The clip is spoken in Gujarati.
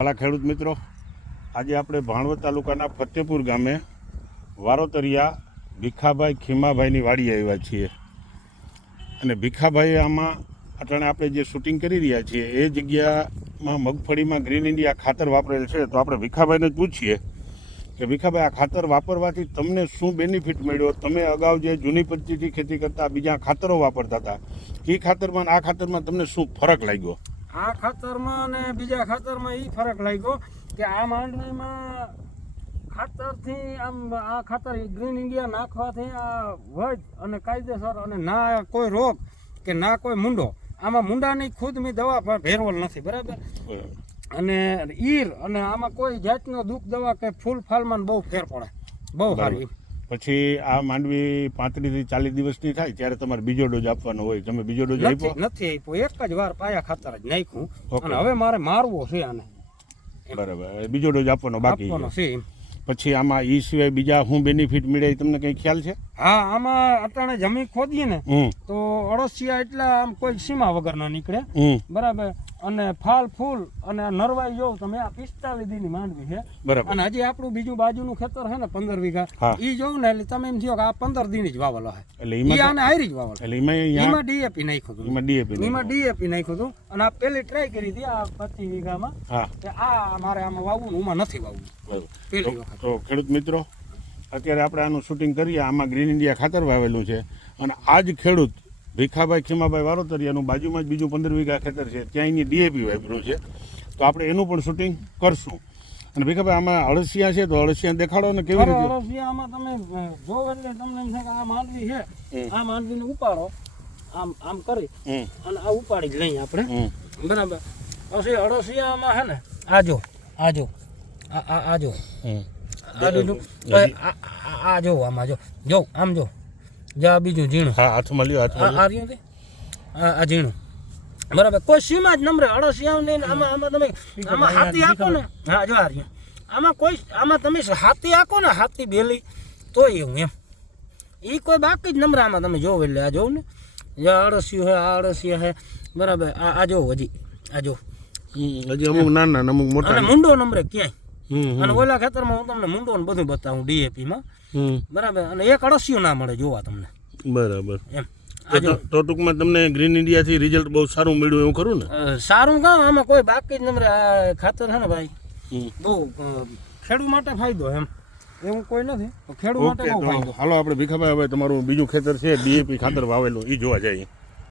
વાલા ખેડૂત મિત્રો, આજે આપણે ભાણવડ તાલુકાના ફતેપુર ગામે વારોતરિયા ભીખાભાઈ ખીમાભાઈની વાડીએ આવ્યા છીએ. અને ભીખાભાઈ આમાં અટાણે આપણે જે શૂટિંગ કરી રહ્યા છીએ એ જગ્યામાં મગફળીમાં ગ્રીન ઇન્ડિયા ખાતર વાપરેલ છે. તો આપણે ભીખાભાઈને જ પૂછીએ કે ભીખાભાઈ, આ ખાતર વાપરવાથી તમને શું બેનિફિટ મળ્યો? તમે અગાઉ જે જૂની પદ્ધતિથી ખેતી કરતા બીજા ખાતરો વાપરતા હતા એ ખાતરમાં આ ખાતરમાં તમને શું ફરક લાગ્યો? આ ખાતરમાં અને બીજા ખાતરમાં એ ફરક લાગ્યો કે આ માંડવીમાં ખાતરથી આમ આ ખાતર ગ્રીન ઇન્ડિયા નાખવાથી આ વજ અને કાયદેસર અને ના કોઈ રોગ કે ના કોઈ મૂંડો, આમાં મૂંડાની ખુદ મેં દવા ભેરવલ નથી, બરાબર? અને ઈર અને આમાં કોઈ જાતનો દુઃખ દવા કે ફૂલ ફાલમાં બહુ ફેર પડે, બહુ સારી. પછી આ માંડવી 35 થી 40 દિવસની થાય ત્યારે તમારે બીજો ડોઝ આપવાનો હોય. તમે બીજો ડોઝ આપ્યો? નથી આપ્યો, એક જ વાર પાયા ખાતર જ નાખ્યું અને હવે મારે મારવો છે આને, બરાબર? બીજો ડોઝ આપવાનો બાકી છે. પછી આમાં ઈ સિવાય બીજા શું બેનિફિટ મળે તમને કઈ ખ્યાલ છે? હા, આમાં અટાણે જમીન ખોદીએ ને તો અળસિયા એટલા આમ કોઈ સીમા વગર ના નીકળે, બરાબર? અને ફાલ ફૂલ અને નરવાઈ જોઉં તમે, આ 45 દીની માંડવી છે, બરાબર? અને હજી આપણું બીજું બાજુનું ખેતર છે ને 15 વીઘા, ઈ જોઉં ને એટલે તમે એમ થયો કે આ 15 દીની જ વાવેલો છે, એટલે આને હારી જ વાવેલો. એટલે એમાં ડીએપી નાખ્યું હતું, એમાં ડીએપી નાખ્યું હતું. અને આ પેલી ટ્રાય કરી હતી આ 25 વીઘામાં કે આ મારે આમાં વાવવું, ઉમાં નથી વાવવું પેલી વખત. તો ખેડૂત મિત્રો, અત્યારે આપણે આનું શૂટિંગ કરીએ, આમાં ગ્રીન ઇન્ડિયા ખાતર વાવેલું છે. અને આ જ ખેડૂત ભીખાભાઈ ખીમાભાઈ વારોતરિયાનું બાજુમાં જ બીજું 15 વીઘા ખેતર છે, ત્યાં એની ડીએપી વાપર્યું છે. તો આપણે એનું પણ શૂટિંગ કરશું. અને ભીખાભાઈ, આમાં અળસિયા છે તો અળસિયા દેખાડો ને કેવી રીતે? અળસિયા આમાં તમે જો એટલે તમને એમ થાય કે આ માંડવી છે, આ માંડવીને ઉપાડો આમ આમ કરી અને આ ઉપાડી જ લઈએ આપણે, બરાબર? પછી અળસિયામાં છે ને આજો આજો આજો આ જો આમાં જો આમ જો જા બીજું ઝીણું, હા હાથમાં લ્યો, હાથમાં આ રહ્યું આ ઝીણું, બરાબર? કોઈ સીમા જ નંબરે અળસિયા ને આમાં તમે આમાં હાથી આખો ને, હા જો આ રહ્યું, આમાં કોઈ આમાં તમે હાથી આખો ને, હાથી બેલી તો એવું એમ એ કોઈ બાકી જ નંબરે આમાં તમે જોવો. એટલે આ જોવું ને, જ્યાં અળસિયું હે આ અળસિયા હે, બરાબર? આ જો હજી આ જો હજી અમુક નાના અમુક મોટા, અને મૂંડો નંબરે ક્યાંય. અને ઓલા ખેતરમાં હું તમને મૂંડો ને બધું બતાવું ડીએપી માં, બરાબર? અને એક અળસિયું ના મળે જોવા તમને, બરાબર? એમ તો ટૂંકમાં તમને ગ્રીન ઇન્ડિયા થી રિઝલ્ટ બહુ સારું મળ્યું એવું ખરું ને? સારું કામ, આમાં કોઈ બાકી જ નંબરે આ ખાતર છે ને ભાઈ, બહુ ખેડૂત માટે ફાયદો એમ, એવું કોઈ નથી, ખેડૂત માટે બહુ ફાયદો. હાલો આપણે ભીખાભાઈ, હવે તમારું બીજું ખેતર છે ડીએપી ખાતર વાવેલું, એ જોવા જઈએ.